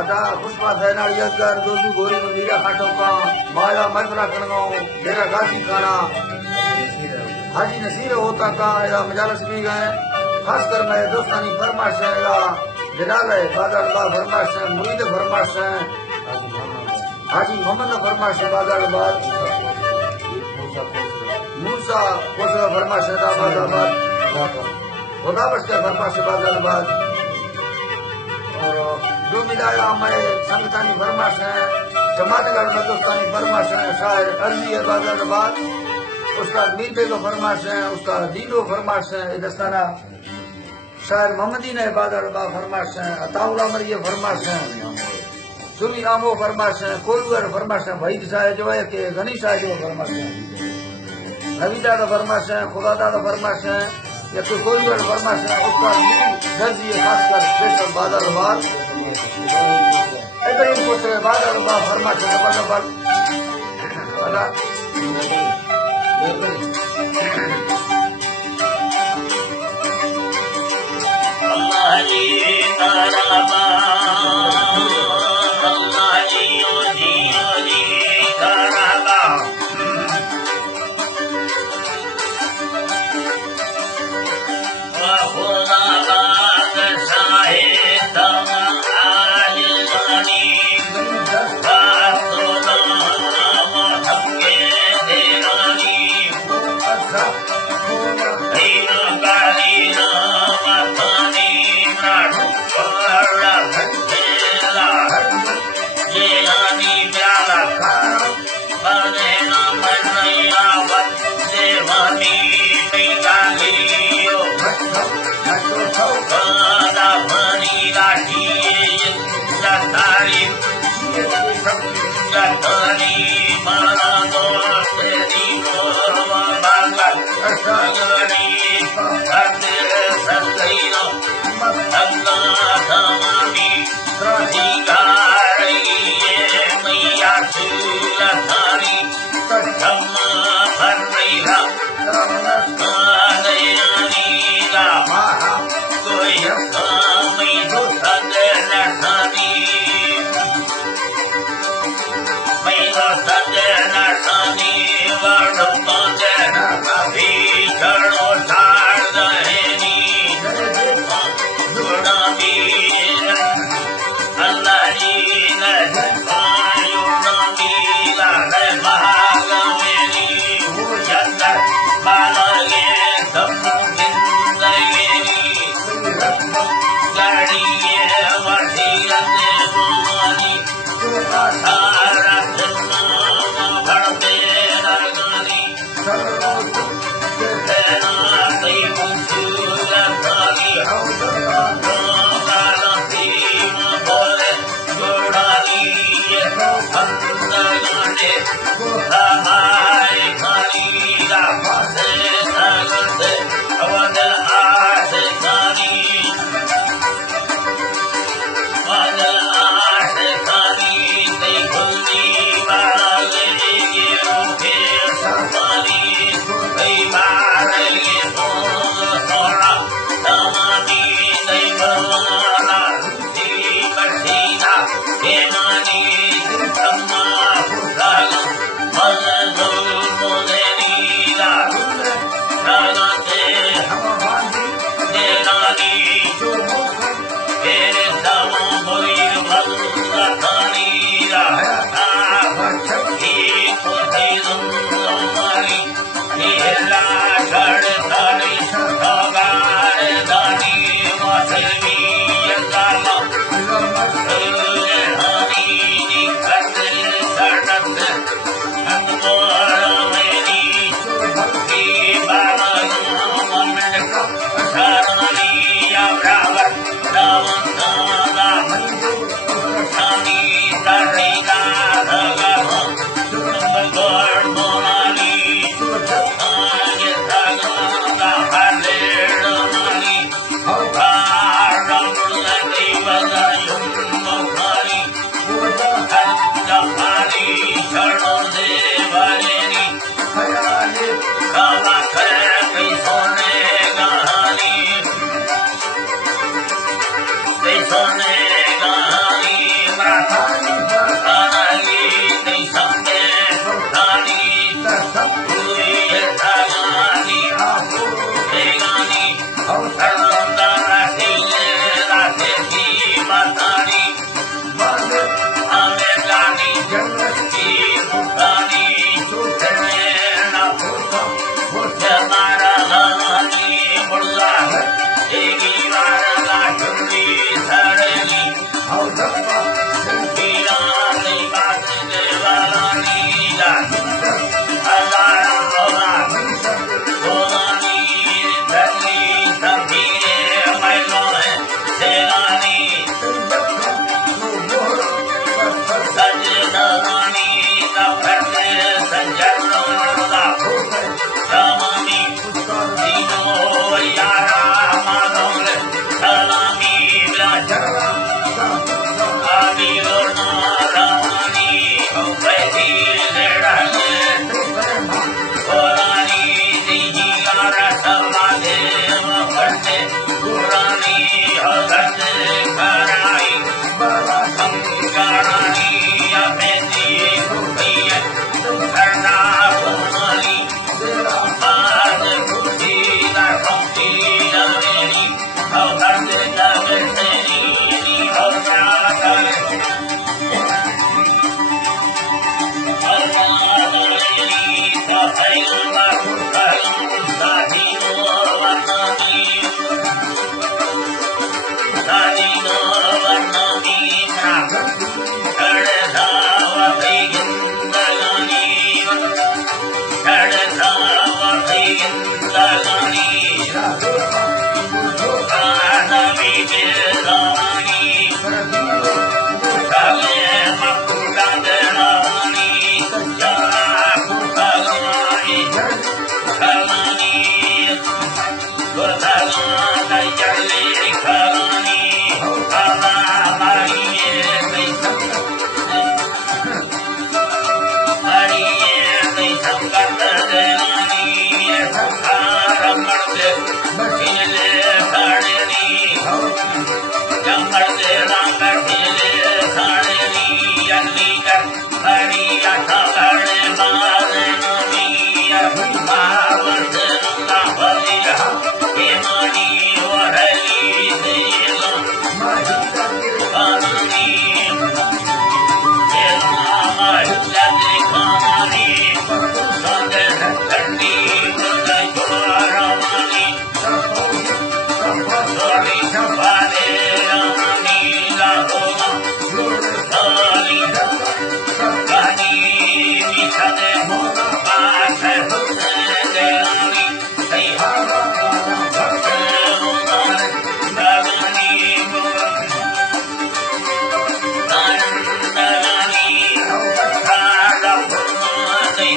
अदा पुष्पा सैनाड़ी अजगर दोजू गोरी मंदिरा खाटो का माया मजरा कणगांव डेरा गाजी खाना हाजी नसीर होता का या मजालस भी गए खासकर मैं दोस्तानी फरमाइश है या जलाल है बाजार बा फरमाइश है मुरीद फरमाइश है हाजी मोहम्मद फरमाइश है बाजार बाद मूसा कोसला फरमाइश है बाजार खुदा बख्श का फरमाइश है बाजार बाद और जो मिलाया हमारे संगतानी फरमाइश है जमातगढ़ में दोस्तानी फरमाइश है शायर अर्जी है बाजार बाद उसका मीठे को फरमाइश है उसका दीनो फरमाइश है दस्ताना शायर मोहम्मदी ने बाजार बा फरमाइश है अताउला मरिए फरमाइश है सुनी आमो फरमाइश है कोलवर फरमाइश है भाई साहब जो है कि गनी साहब जो फरमाइश है नवीदा का फरमाइश है खुदादा का फरमाइश है या कोई कोलवर फरमाइश है उसका दर्जी खासकर स्पेशल बाजार बार इधर उनको बाजार बा फरमाइश है नंबर Hare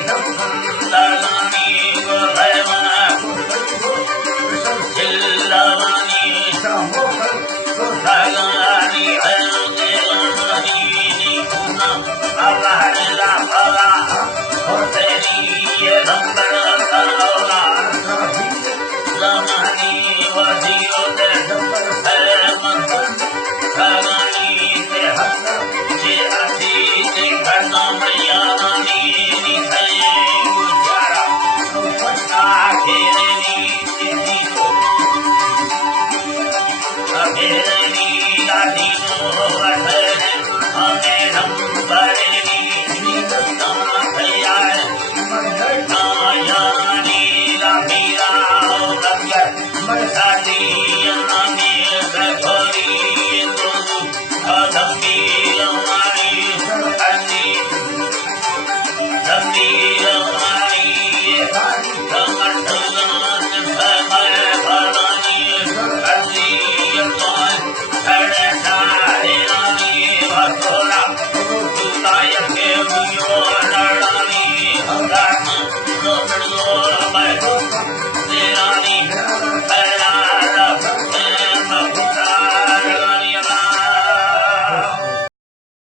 Allah